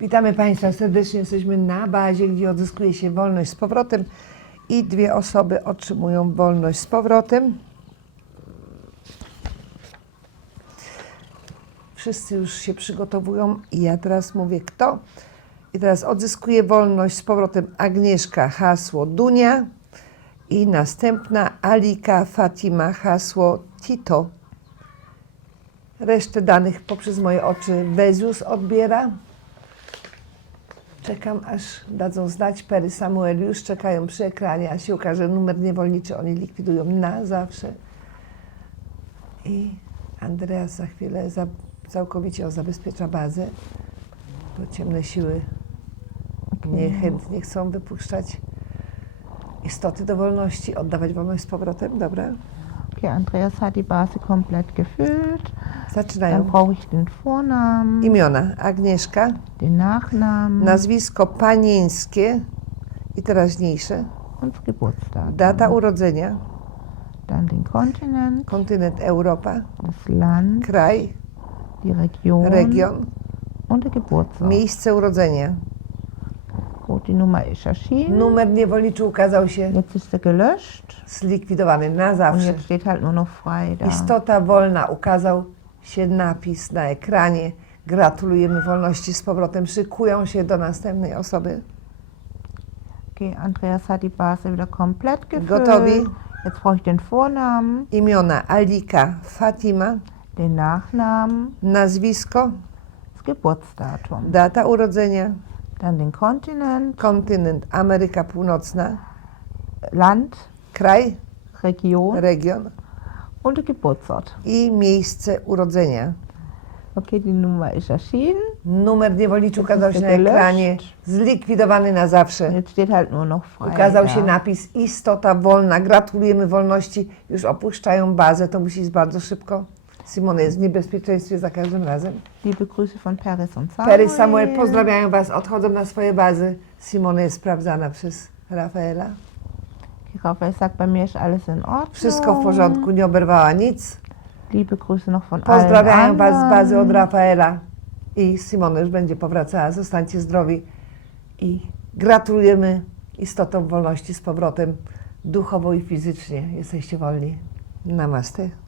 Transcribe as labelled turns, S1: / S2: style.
S1: Witamy Państwa serdecznie. Jesteśmy na bazie, gdzie odzyskuje się wolność z powrotem i dwie osoby otrzymują wolność z powrotem. Wszyscy już się przygotowują i ja teraz mówię kto. I teraz odzyskuje wolność z powrotem Agnieszka, hasło Dunia i następna Alika Fatima, hasło Tito. Resztę danych poprzez moje oczy Bezus odbiera. Czekam, aż dadzą znać. Pery Samuel już czekają przy ekranie, a się ukaże numer niewolniczy. Oni likwidują na zawsze. I Andreas za chwilę za, całkowicie zabezpiecza bazę, bo ciemne siły niechętnie chcą wypuszczać istoty do wolności, oddawać wolność z powrotem. Dobra,
S2: Okay, Andreas hat die Base komplett gefüllt. Dann
S1: zaczynają.
S2: brauche ich den Vornamen,
S1: Imiona Agnieszka,
S2: den Nachnamen
S1: nazwisko panieńskie i teraźniejsze,
S2: und das Geburtsdatum.
S1: data urodzenia,
S2: Dann den Kontinent,
S1: kontynent Europa,
S2: das Land,
S1: kraj,
S2: die Region,
S1: region,
S2: und der Geburtsort.
S1: miejsce urodzenia.
S2: Gut, die Nummer ist erschienen.
S1: Numer niewolniczy ukazał się
S2: Jetzt ist er gelöscht
S1: zlikwidowany na
S2: und
S1: zawsze.
S2: jetzt steht halt nur noch frei da.
S1: Istota wolna ukazał się napis na ekranie. Gratulujemy wolności z powrotem. Szykują się do następnej osoby.
S2: Okay, Andreas hat die Base wieder komplett gefüllt.
S1: Gotowi?
S2: Jetzt brauche ich den Vornamen,
S1: Imiona Alika Fatima,
S2: den Nachnamen,
S1: nazwisko,
S2: das Geburtsdatum.
S1: data urodzenia,
S2: Dann den Kontinent,
S1: kontynent Ameryka Północna,
S2: Land,
S1: kraj,
S2: Region
S1: region
S2: und Geburtsort.
S1: i miejsce urodzenia.
S2: Okay, die Nummer ist erschienen.
S1: Numer niewolniczy ukazał się na ekranie, zlikwidowany na zawsze.
S2: Jetzt steht halt nur noch frei.
S1: Ukazał
S2: da.
S1: się napis Istota wolna. Gratulujemy wolności. Już opuszczają bazę. To musi iść bardzo szybko. Simone jest w niebezpieczeństwie za każdym razem.
S2: Liebe Grüße von Paris und Samuel.
S1: Perry Samuel pozdrawiają Was. Odchodzą na swoje bazy. Simone jest sprawdzana przez Rafaela.
S2: Rafael sagt, bei mir ist alles in Ordnung.
S1: Wszystko w porządku. Nie oberwała nic.
S2: Liebe Grüße noch von
S1: Pozdrawiają
S2: allen
S1: Was z bazy od
S2: anderen.
S1: Rafaela. I Simone już będzie powracała. Zostańcie zdrowi. I gratulujemy istotom wolności z powrotem. Duchowo i fizycznie jesteście wolni. Namaste.